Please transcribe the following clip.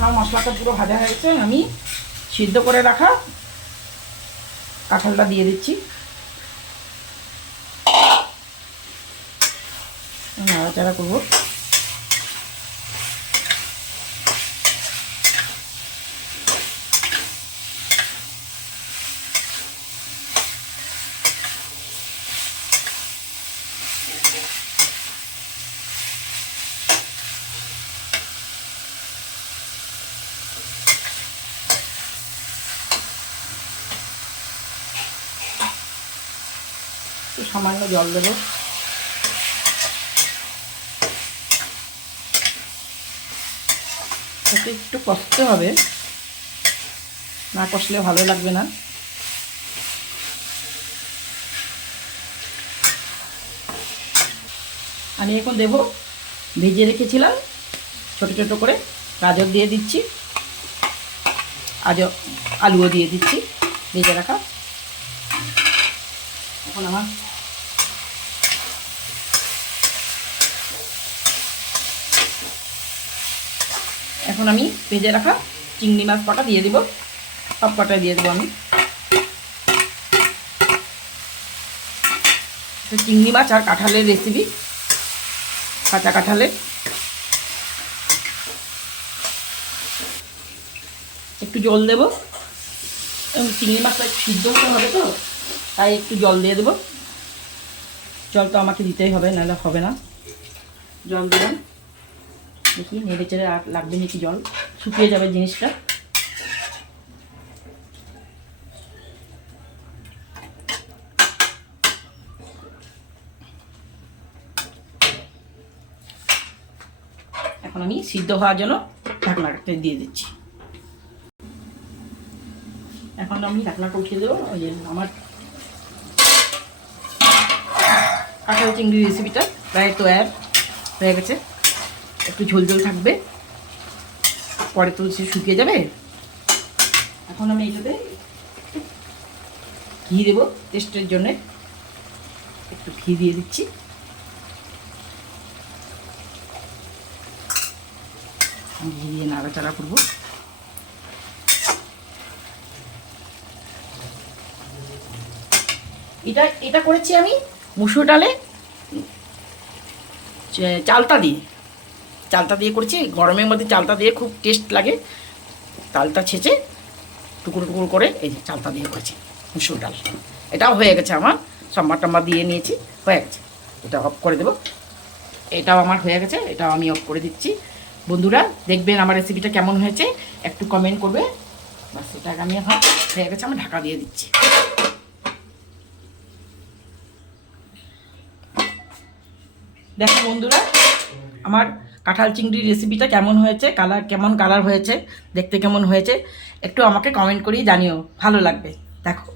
আমার মশলাটা পুরো ভাজা হয়ে গেছে। আমি সিদ্ধ করে রাখা কাঁঠালটা দিয়ে দিচ্ছি, নাড়াচাড়া করবো। সামান্য জল দেবো। ওকে একটু কষতে হবে, না কষলে ভালো লাগবে না। আমি এখন দেবো ভেজে রেখেছিলাম ছোটো ছোটো করে গাজর দিয়ে দিচ্ছি, আলুও দিয়ে দিচ্ছি ভেজে রাখা। এখন আমি ভেজে রাখা চিংড়ি মাছ কটা দিয়ে দেবো, সব কটাই দিয়ে দেবো আমি। তো চিংড়ি মাছ আর কাঁঠালের রেসিপি, কাঁচা কাঁঠালের। একটু জল দেবো, চিংড়ি মাছটা একটু সিদ্ধ হতে হবে তো, তাই একটু জল দিয়ে দেবো। জল তো আমাকে দিতেই হবে, নাহলে হবে না। জল দিলাম, দেখি নেড়ে চেড়ে আর লাগবে নাকি, জল শুকিয়ে যাবে জিনিসটা। এখন আমি সিদ্ধ হওয়ার জন্য ঢাকনাটা দিয়ে দিচ্ছি। এখন আমি ঢাকনাটা উঠিয়ে দেবো। ওই যে আমার কাঁঠাল চিংড়ি রেসিপিটা প্রায় তৈরি হয়ে গেছে। একটু ঝোল ঝোল থাকবে, পরে তো সে শুকিয়ে যাবে। এখন আমি এইটাতে ঘি দেবো টেস্টের জন্যে, একটু ঘি দিয়ে দিচ্ছি। ঘি দিয়ে নাড়াচাড়া করবো। এটা করেছি আমি মুসুর ডালে চালতা দিয়ে করেছি। গরমের মধ্যে চালতা দিয়ে খুব টেস্ট লাগে। চালটা ছেঁচে টুকরো টুকরো করে এই যে চালতা দিয়ে করেছি মুসুর ডাল। এটাও হয়ে গেছে আমার, সম্বার টম্বার দিয়ে নিয়েছি, হয়ে গেছে। এটা অফ করে দেবো। এটাও আমার হয়ে গেছে, এটাও আমি অফ করে দিচ্ছি। বন্ধুরা দেখবেন আমার রেসিপিটা কেমন হয়েছে, একটু কমেন্ট করবে। বাস, এটাকে আমি এখন হয়ে গেছে, আমি ঢাকা দিয়ে দিচ্ছি। দেখো বন্ধুরা আমার কাঁঠাল চিংড়ির রেসিপিটা কেমন হয়েছে, কেমন কালার হয়েছে, দেখতে কেমন হয়েছে, একটু আমাকে কমেন্ট করেই জানিও, ভালো লাগবে। দেখো